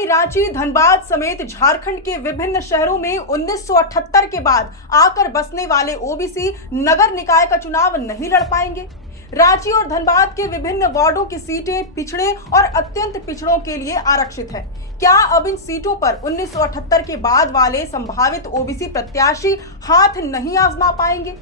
राजधानी रांची, धनबाद समेत झारखंड के विभिन्न शहरों में 1978 के बाद आकर बसने वाले ओबीसी नगर निकाय का चुनाव नहीं लड़ पाएंगे। रांची और धनबाद के विभिन्न वार्डों की सीटें पिछड़े और अत्यंत पिछड़ों के लिए आरक्षित है। क्या अब इन सीटों पर 1978 के बाद वाले संभावित ओबीसी प्रत्याशी हाथ नहीं आजमा पाएंगे?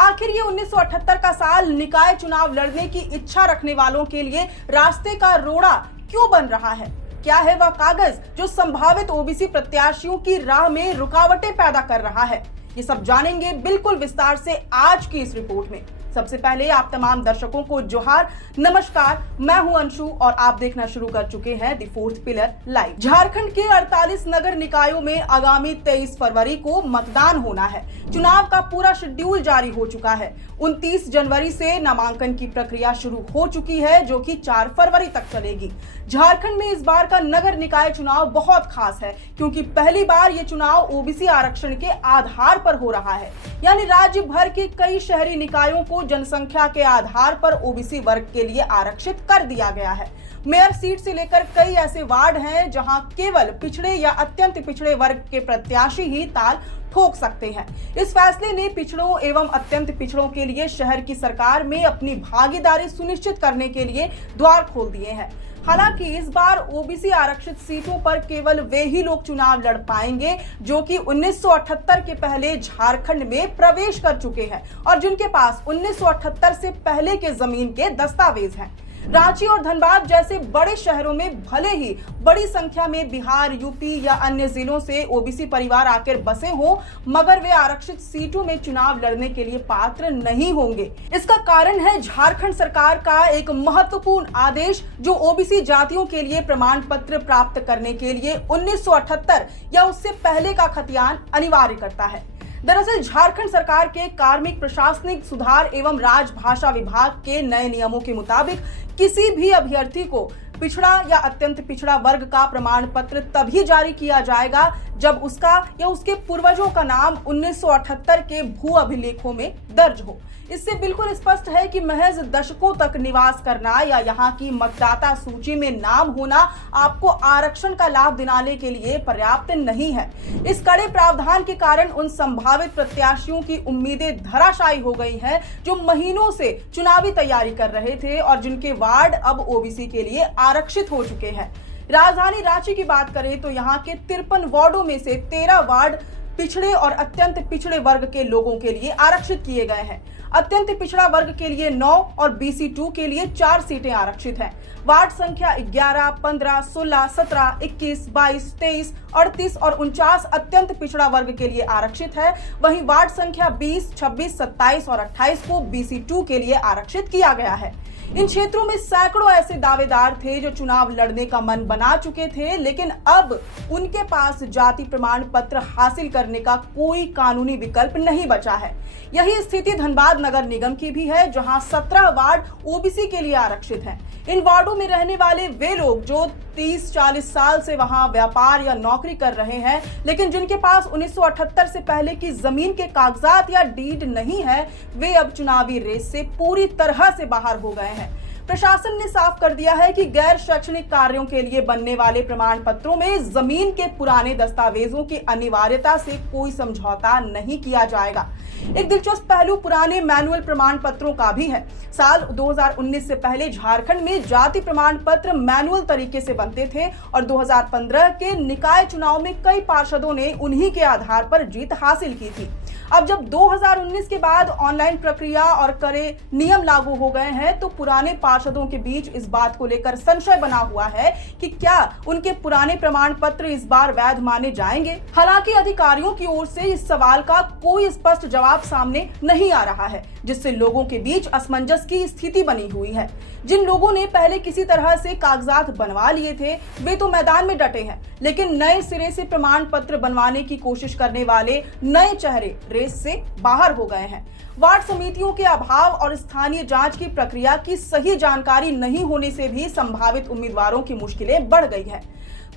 आखिर ये 1978 का साल निकाय चुनाव लड़ने की इच्छा रखने वालों के लिए रास्ते का रोड़ा क्यों बन रहा है? क्या है वह कागज जो संभावित ओबीसी प्रत्याशियों की राह में रुकावटें पैदा कर रहा है? ये सब जानेंगे बिल्कुल विस्तार से आज की इस रिपोर्ट में। सबसे पहले आप तमाम दर्शकों को जोहार, नमस्कार। मैं हूं अंशु और आप देखना शुरू कर चुके हैं the fourth pillar live. Jharkhand के 48 नगर निकायों में आगामी 23 फरवरी को मतदान होना है। चुनाव का पूरा शेड्यूल जारी हो चुका है। 29 जनवरी से नामांकन की प्रक्रिया शुरू हो चुकी है, जो कि 4 फरवरी तक चलेगी। झारखंड में इस बार का नगर निकाय चुनाव बहुत खास है, क्योंकि पहली बार ये चुनाव ओबीसी आरक्षण के आधार पर हो रहा है। यानी राज्य भर के कई शहरी निकायों को जनसंख्या के आधार पर ओबीसी वर्ग के लिए आरक्षित कर दिया गया है। मेयर सीट से लेकर कई ऐसे वार्ड हैं जहां केवल पिछड़े या अत्यंत पिछड़े वर्ग के प्रत्याशी ही ताल ठोक सकते हैं। इस फैसले ने पिछड़ों एवं अत्यंत पिछड़ों के लिए शहर की सरकार में अपनी भागीदारी सुनिश्चित करने के लिए द्वार खोल दिए हैं। हालांकि इस बार ओबीसी आरक्षित सीटों पर केवल वे ही लोग चुनाव लड़ पाएंगे जो कि 1978 के पहले झारखंड में प्रवेश कर चुके हैं और जिनके पास 1978 से पहले के जमीन के दस्तावेज हैं। रांची और धनबाद जैसे बड़े शहरों में भले ही बड़ी संख्या में बिहार, यूपी या अन्य जिलों से ओबीसी परिवार आकर बसे हों, मगर वे आरक्षित सीटों में चुनाव लड़ने के लिए पात्र नहीं होंगे। इसका कारण है झारखंड सरकार का एक महत्वपूर्ण आदेश, जो ओबीसी जातियों के लिए प्रमाण पत्र प्राप्त करने के लिए 1978 या उससे पहले का खतियान अनिवार्य करता है। दरअसल झारखंड सरकार के कार्मिक प्रशासनिक सुधार एवं राजभाषा विभाग के नए नियमों के मुताबिक किसी भी अभ्यर्थी को पिछड़ा या अत्यंत पिछड़ा वर्ग का प्रमाण पत्र तभी जारी किया जाएगा जब उसका या उसके पूर्वजों का नाम 1978 के भू अभिलेखों में दर्ज हो। इससे बिल्कुल स्पष्ट है कि महज दशकों तक निवास करना या यहाँ की मतदाता सूची में नाम होना आपको आरक्षण का लाभ दिलाने के लिए पर्याप्त नहीं है। इस कड़े प्रावधान के कारण उन संभावित प्रत्याशियों की उम्मीदें धराशायी हो गई हैं, जो महीनों से चुनावी तैयारी कर रहे थे और जिनके वार्ड अब ओबीसी के लिए आरक्षित हो चुके हैं। राजधानी रांची की बात करें तो यहाँ के 53 वार्डों में से 13 वार्ड पिछड़े और अत्यंत पिछड़े वर्ग के लोगों के लिए आरक्षित किए गए हैं। अत्यंत पिछड़ा वर्ग के लिए 9 और BC2 के लिए 4 सीटें आरक्षित हैं। वार्ड संख्या 11, 15, 16, 17, 21, 22, 23, 38 और 49 अत्यंत पिछड़ा वर्ग के लिए आरक्षित है। वहीं वार्ड संख्या 20, 26, 27 और 28 को BC2 के लिए आरक्षित किया गया है। इन क्षेत्रों में सैकड़ों ऐसे दावेदार थे जो चुनाव लड़ने का मन बना चुके थे, लेकिन अब उनके पास जाति प्रमाण पत्र हासिल करने का कोई कानूनी विकल्प नहीं बचा है। यही स्थिति धनबाद नगर निगम की भी है, जहां 17 वार्ड ओबीसी के लिए आरक्षित हैं। इन वार्डों में रहने वाले वे लोग जो 30-40 साल से वहां व्यापार या नौकरी कर रहे हैं, लेकिन जिनके पास 1978 से पहले की जमीन के कागजात या डीड नहीं है, वे अब चुनावी रेस से पूरी तरह से बाहर हो गए हैं। प्रशासन ने साफ कर दिया है कि गैर शैक्षणिक कार्यों के लिए बनने वाले प्रमाण पत्रों में जमीन के पुराने दस्तावेजों की अनिवार्यता से कोई समझौता नहीं किया जाएगा। एक दिलचस्प पहलू पुराने मैनुअल प्रमाण पत्रों का भी है। साल 2019 से पहले झारखंड में जाति प्रमाण पत्र मैनुअल तरीके से बनते थे और 2015 के निकाय चुनाव में कई पार्षदों ने उन्हीं के आधार पर जीत हासिल की थी। अब जब 2019 के बाद ऑनलाइन प्रक्रिया और कड़े नियम लागू हो गए हैं, तो पुराने पार्षदों के बीच इस बात को लेकर संशय बना हुआ है कि क्या उनके पुराने प्रमाण पत्र इस बार वैध माने जाएंगे। हालांकि अधिकारियों की ओर से इस सवाल का कोई स्पष्ट जवाब सामने नहीं आ रहा है, जिससे लोगों के बीच असमंजस की स्थिति बनी हुई है। जिन लोगों ने पहले किसी तरह से कागजात बनवा लिए थे, वे तो मैदान में डटे हैं, लेकिन नए सिरे से प्रमाण पत्र बनवाने की कोशिश करने वाले नए चेहरे रेस से बाहर हो गए हैं। वार्ड समितियों के अभाव और स्थानीय जांच की प्रक्रिया की सही जानकारी नहीं होने से भी संभावित उम्मीदवारों की मुश्किलें बढ़ गई है।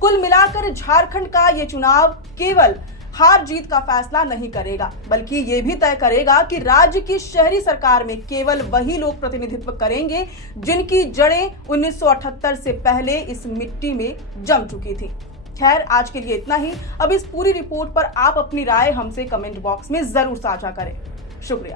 कुल मिलाकर झारखंड का ये चुनाव केवल हार जीत का फैसला नहीं करेगा, बल्कि ये भी तय करेगा कि राज्य की शहरी सरकार में केवल वही लोग प्रतिनिधित्व करेंगे जिनकी जड़ें 1978 से पहले इस मिट्टी में जम चुकी थी। खैर, आज के लिए इतना ही। अब इस पूरी रिपोर्ट पर आप अपनी राय हमसे कमेंट बॉक्स में जरूर साझा करें। शुक्रिया।